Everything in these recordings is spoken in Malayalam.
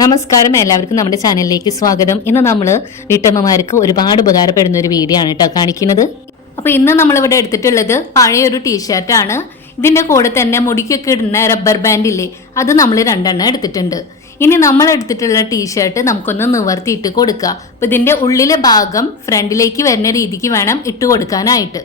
നമസ്കാരം. എല്ലാവർക്കും നമ്മുടെ ചാനലിലേക്ക് സ്വാഗതം. ഇന്ന് നമ്മൾ വീട്ടമ്മമാർക്ക് ഒരുപാട് ഉപകാരപ്പെടുന്ന ഒരു വീഡിയോ ആണ് കേട്ടോ കാണിക്കുന്നത്. അപ്പോൾ ഇന്ന് നമ്മൾ ഇവിടെ എടുത്തിട്ടുള്ളത് പഴയൊരു ടീഷർട്ടാണ് ഇതിന്റെ കൂടെ തന്നെ മുടിക്കൊക്കെ ഇടുന്ന റബ്ബർ ബാൻഡ് ഇല്ലേ അത് നമ്മൾ രണ്ടെണ്ണം എടുത്തിട്ടുണ്ട്. ഇനി നമ്മൾ എടുത്തിട്ടുള്ള ടീഷർട്ട് നമുക്കൊന്ന് നിവർത്തിയിട്ട് കൊടുക്കുക അപ്പോൾ ഇതിന്റെ ഉള്ളിലെ ഭാഗം ഫ്രണ്ടിലേക്ക് വരുന്ന രീതിക്ക് വേണം ഇട്ട് കൊടുക്കാനായിട്ട്.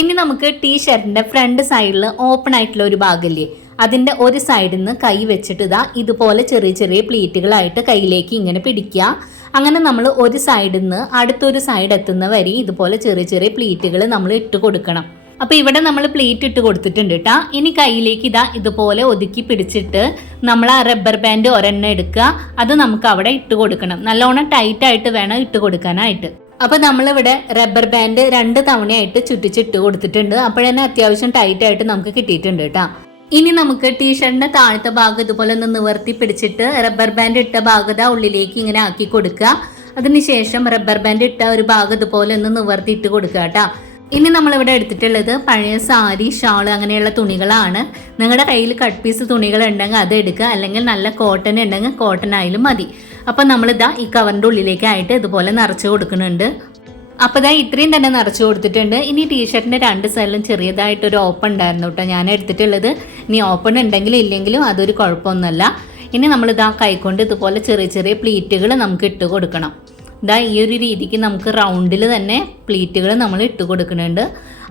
ഇനി നമുക്ക് ടീഷർട്ടിന്റെ ഫ്രണ്ട് സൈഡിൽ ഓപ്പൺ ആയിട്ടുള്ള ഒരു ഭാഗമില്ലേ അതിന്റെ ഒരു സൈഡിൽ നിന്ന് കൈ വെച്ചിട്ട് ഇതാ ഇതുപോലെ ചെറിയ ചെറിയ പ്ലീറ്റുകളായിട്ട് കയ്യിലേക്ക് ഇങ്ങനെ പിടിക്കുക. അങ്ങനെ നമ്മൾ ഒരു സൈഡിൽ നിന്ന് അടുത്തൊരു സൈഡ് എത്തുന്ന വരെ ഇതുപോലെ ചെറിയ ചെറിയ പ്ലീറ്റുകൾ നമ്മൾ ഇട്ട് കൊടുക്കണം. അപ്പോൾ ഇവിടെ നമ്മൾ പ്ലേറ്റ് ഇട്ട് കൊടുത്തിട്ടുണ്ട് കേട്ടാ ഇനി കയ്യിലേക്ക് ഇതാ ഇതുപോലെ ഒതുക്കി പിടിച്ചിട്ട് നമ്മൾ ആ റബ്ബർ ബാൻഡ് ഒരെണ്ണം എടുക്കുക. അത് നമുക്ക് അവിടെ ഇട്ട് കൊടുക്കണം. നല്ലോണം ടൈറ്റായിട്ട് വേണം ഇട്ട് കൊടുക്കാനായിട്ട്. അപ്പോൾ നമ്മളിവിടെ റബ്ബർ ബാൻഡ് രണ്ട് തവണയായിട്ട് ചുറ്റിച്ചിട്ട് കൊടുത്തിട്ടുണ്ട്. അപ്പോഴന്നെ അത്യാവശ്യം ടൈറ്റായിട്ട് നമുക്ക് കിട്ടിയിട്ടുണ്ട് കേട്ടോ ഇനി നമുക്ക് ടീഷർട്ടിന്റെ താഴത്തെ ഭാഗം ഇതുപോലെ ഒന്ന് നിവർത്തി പിടിച്ചിട്ട് റബ്ബർ ബാൻഡ് ഇട്ട ഭാഗത ഉള്ളിലേക്ക് ഇങ്ങനെ ആക്കി കൊടുക്കുക. അതിനുശേഷം റബ്ബർ ബാൻഡ് ഇട്ട ഒരു ഭാഗം ഇതുപോലെ ഒന്ന് നിവർത്തി ഇട്ട് കൊടുക്കുക കേട്ടോ. ഇനി നമ്മളിവിടെ എടുത്തിട്ടുള്ളത് പഴയ സാരി ഷാൾ അങ്ങനെയുള്ള തുണികളാണ്. നിങ്ങളുടെ കയ്യിൽ കട്ട് പീസ് തുണികൾ ഉണ്ടെങ്കിൽ അത് എടുക്കുക. അല്ലെങ്കിൽ നല്ല കോട്ടൺ ഉണ്ടെങ്കിൽ കോട്ടൺ ആയാലും മതി. അപ്പം നമ്മളിതാ ഈ കവറിന്റെ ഉള്ളിലേക്കായിട്ട് ഇതുപോലെ നിറച്ച് കൊടുക്കുന്നുണ്ട്. അപ്പോൾ ഇതാ ഇത്രയും തന്നെ നിറച്ചു കൊടുത്തിട്ടുണ്ട്. ഇനി ടീഷർട്ടിന്റെ രണ്ട് സൈഡിലും ചെറിയതായിട്ടൊരു ഓപ്പൺ ഉണ്ടായിരുന്നു കേട്ടോ ഞാൻ എടുത്തിട്ടുള്ളത്. ഇനി ഓപ്പൺ ഉണ്ടെങ്കിലും ഇല്ലെങ്കിലും അതൊരു കുഴപ്പമൊന്നുമല്ല. ഇനി നമ്മൾ നമ്മളിതാ കൈകൊണ്ട് ഇതുപോലെ ചെറിയ ചെറിയ പ്ലീറ്റുകൾ നമുക്ക് ഇട്ട് കൊടുക്കണം. ഇതാ ഈ ഒരു രീതിക്ക് നമുക്ക് റൗണ്ടിൽ തന്നെ പ്ലീറ്റുകൾ നമ്മൾ ഇട്ട് കൊടുക്കുന്നുണ്ട്.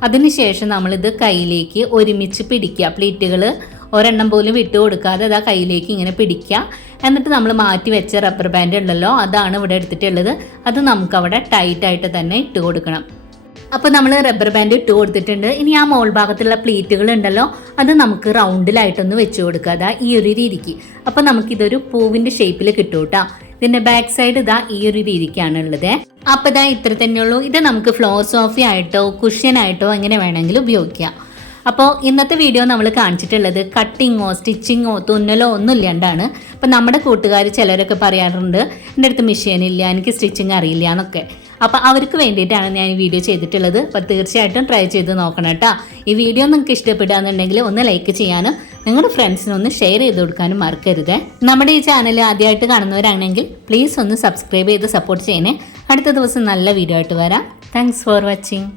അതിനുശേഷം നമ്മളിത് കയ്യിലേക്ക് ഒരുമിച്ച് പിടിക്കുക. പ്ലീറ്റുകൾ ഒരെണ്ണം പോലും വിട്ടു കൊടുക്കാതെ അതാ കയ്യിലേക്ക് ഇങ്ങനെ പിടിക്കുക. എന്നിട്ട് നമ്മൾ മാറ്റി വെച്ച റബ്ബർ ബാൻഡ് ഉണ്ടല്ലോ അതാണ് ഇവിടെ എടുത്തിട്ടുള്ളത്. അത് നമുക്ക് അവിടെ ടൈറ്റായിട്ട് തന്നെ ഇട്ട് കൊടുക്കണം. അപ്പോൾ നമ്മൾ റബ്ബർ ബാൻഡ് ഇട്ട് കൊടുത്തിട്ടുണ്ട്. ഇനി ആ മോൾ ഭാഗത്തുള്ള പ്ലീറ്റുകൾ ഉണ്ടല്ലോ അത് നമുക്ക് റൗണ്ടിലായിട്ടൊന്ന് വെച്ച് കൊടുക്കുക. അതാ ഈ ഒരു രീതിക്ക്. അപ്പോൾ നമുക്കിതൊരു പൂവിന്റെ ഷേപ്പിൽ കിട്ടും കേട്ടോ. ഇതിന്റെ ബാക്ക് സൈഡ് ഇതാ ഈ ഒരു രീതിക്കാണ് ഉള്ളത്. അപ്പോൾ ഇതാ ഇത്ര തന്നെയുള്ളൂ. ഇത് നമുക്ക് ഫ്ലോർ സോഫി ആയിട്ടോ കുഷ്യനായിട്ടോ എങ്ങനെ വേണമെങ്കിലും ഉപയോഗിക്കാം. അപ്പോൾ ഇന്നത്തെ വീഡിയോ നമ്മൾ കാണിച്ചിട്ടുള്ളത് കട്ടിങ്ങോ സ്റ്റിച്ചിങ്ങോ തുന്നലോ ഒന്നും ഇല്ലാണ്ടാണ് അപ്പോൾ നമ്മുടെ കൂട്ടുകാർ ചിലരൊക്കെ പറയാറുണ്ട് എന്റെ അടുത്ത് മെഷീൻ ഇല്ല എനിക്ക് സ്റ്റിച്ചിങ് അറിയില്ല എന്നൊക്കെ. അപ്പോൾ അവർക്ക് വേണ്ടിയിട്ടാണ് ഞാൻ ഈ വീഡിയോ ചെയ്തിട്ടുള്ളത്. അപ്പോൾ തീർച്ചയായിട്ടും ട്രൈ ചെയ്ത് നോക്കണം കേട്ടോ. ഈ വീഡിയോ നിങ്ങൾക്ക് ഇഷ്ടപ്പെടുകയാണെന്നുണ്ടെങ്കിൽ ഒന്ന് ലൈക്ക് ചെയ്യാനും നിങ്ങളുടെ ഫ്രണ്ട്സിനൊന്ന് ഷെയർ ചെയ്ത് കൊടുക്കാനും മറക്കരുത്. നമ്മുടെ ഈ ചാനൽ ആദ്യമായിട്ട് കാണുന്നവരാണെങ്കിൽ പ്ലീസ് ഒന്ന് സബ്സ്ക്രൈബ് ചെയ്ത് സപ്പോർട്ട് ചെയ്യണേ. അടുത്ത ദിവസം നല്ല വീഡിയോ ആയിട്ട് വരാം. Thanks for watching